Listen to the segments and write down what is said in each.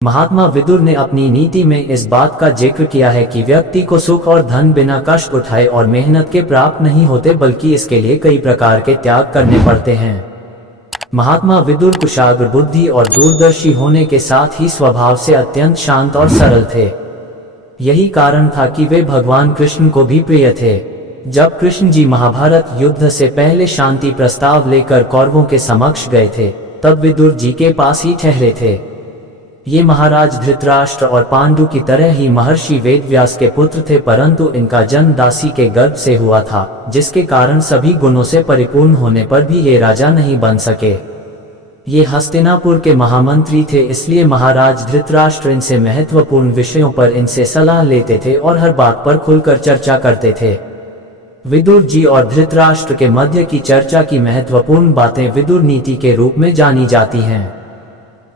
महात्मा विदुर ने अपनी नीति में इस बात का जिक्र किया है कि व्यक्ति को सुख और धन बिना कष्ट उठाए और मेहनत के प्राप्त नहीं होते, बल्कि इसके लिए कई प्रकार के त्याग करने पड़ते हैं। महात्मा विदुर कुशाग्र बुद्धि और दूरदर्शी होने के साथ ही स्वभाव से अत्यंत शांत और सरल थे। यही कारण था कि वे भगवान कृष्ण को भी प्रिय थे। जब कृष्ण जी महाभारत युद्ध से पहले शांति प्रस्ताव लेकर कौरवों के समक्ष गए थे, तब विदुर जी के पास ही ठहरे थे। ये महाराज धृतराष्ट्र और पांडु की तरह ही महर्षि वेदव्यास के पुत्र थे, परंतु इनका जन्म दासी के गर्भ से हुआ था, जिसके कारण सभी गुणों से परिपूर्ण होने पर भी ये राजा नहीं बन सके। ये हस्तिनापुर के महामंत्री थे, इसलिए महाराज धृतराष्ट्र इनसे महत्वपूर्ण विषयों पर इनसे सलाह लेते थे और हर बात पर खुलकर चर्चा करते थे। विदुर जी और धृतराष्ट्र के मध्य की चर्चा की महत्वपूर्ण बातें विदुर नीति के रूप में जानी जाती हैं।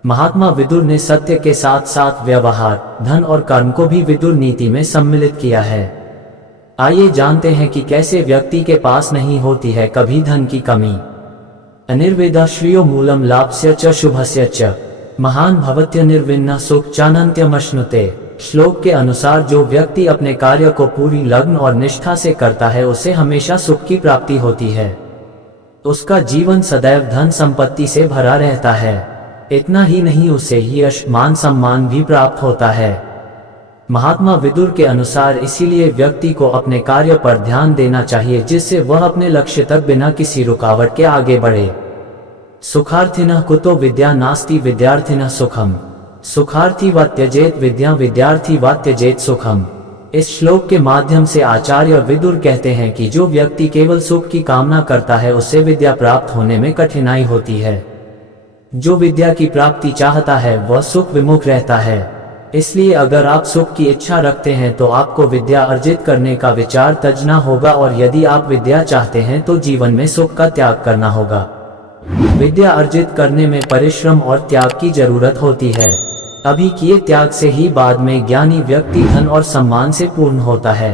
महात्मा विदुर ने सत्य के साथ साथ व्यवहार, धन और कर्म को भी विदुर नीति में सम्मिलित किया है। आइए जानते हैं कि कैसे व्यक्ति के पास नहीं होती है कभी धन की कमी। अनिर्वेदा श्रियो मूलम लाभस्य च शुभस्य च महान भवत्य निर्विन्ना सुख चानन्त्यमश्नुते। श्लोक के अनुसार जो व्यक्ति अपने कार्य को पूरी लगन और निष्ठा से करता है, उसे हमेशा सुख की प्राप्ति होती है। उसका जीवन सदैव धन संपत्ति से भरा रहता है। इतना ही नहीं, उसे यश मान सम्मान भी प्राप्त होता है। महात्मा विदुर के अनुसार इसीलिए व्यक्ति को अपने कार्य पर ध्यान देना चाहिए, जिससे वह अपने लक्ष्य तक बिना किसी रुकावट के आगे बढ़े। सुखार्थिनः कुतो विद्या नास्ति विद्यार्थिनः सुखम। सुखार्थी व त्यजेत विद्या विद्यार्थी व त्यजेत सुखम। इस श्लोक के माध्यम से आचार्य विदुर कहते हैं कि जो व्यक्ति केवल सुख की कामना करता है, उससे विद्या प्राप्त होने में कठिनाई होती है। जो विद्या की प्राप्ति चाहता है वह सुख विमुख रहता है। इसलिए अगर आप सुख की इच्छा रखते हैं तो आपको विद्या अर्जित करने का विचार तजना होगा, और यदि आप विद्या चाहते हैं तो जीवन में सुख का त्याग करना होगा। विद्या अर्जित करने में परिश्रम और त्याग की जरूरत होती है। अभी किए त्याग से ही बाद में ज्ञानी व्यक्ति धन और सम्मान से पूर्ण होता है।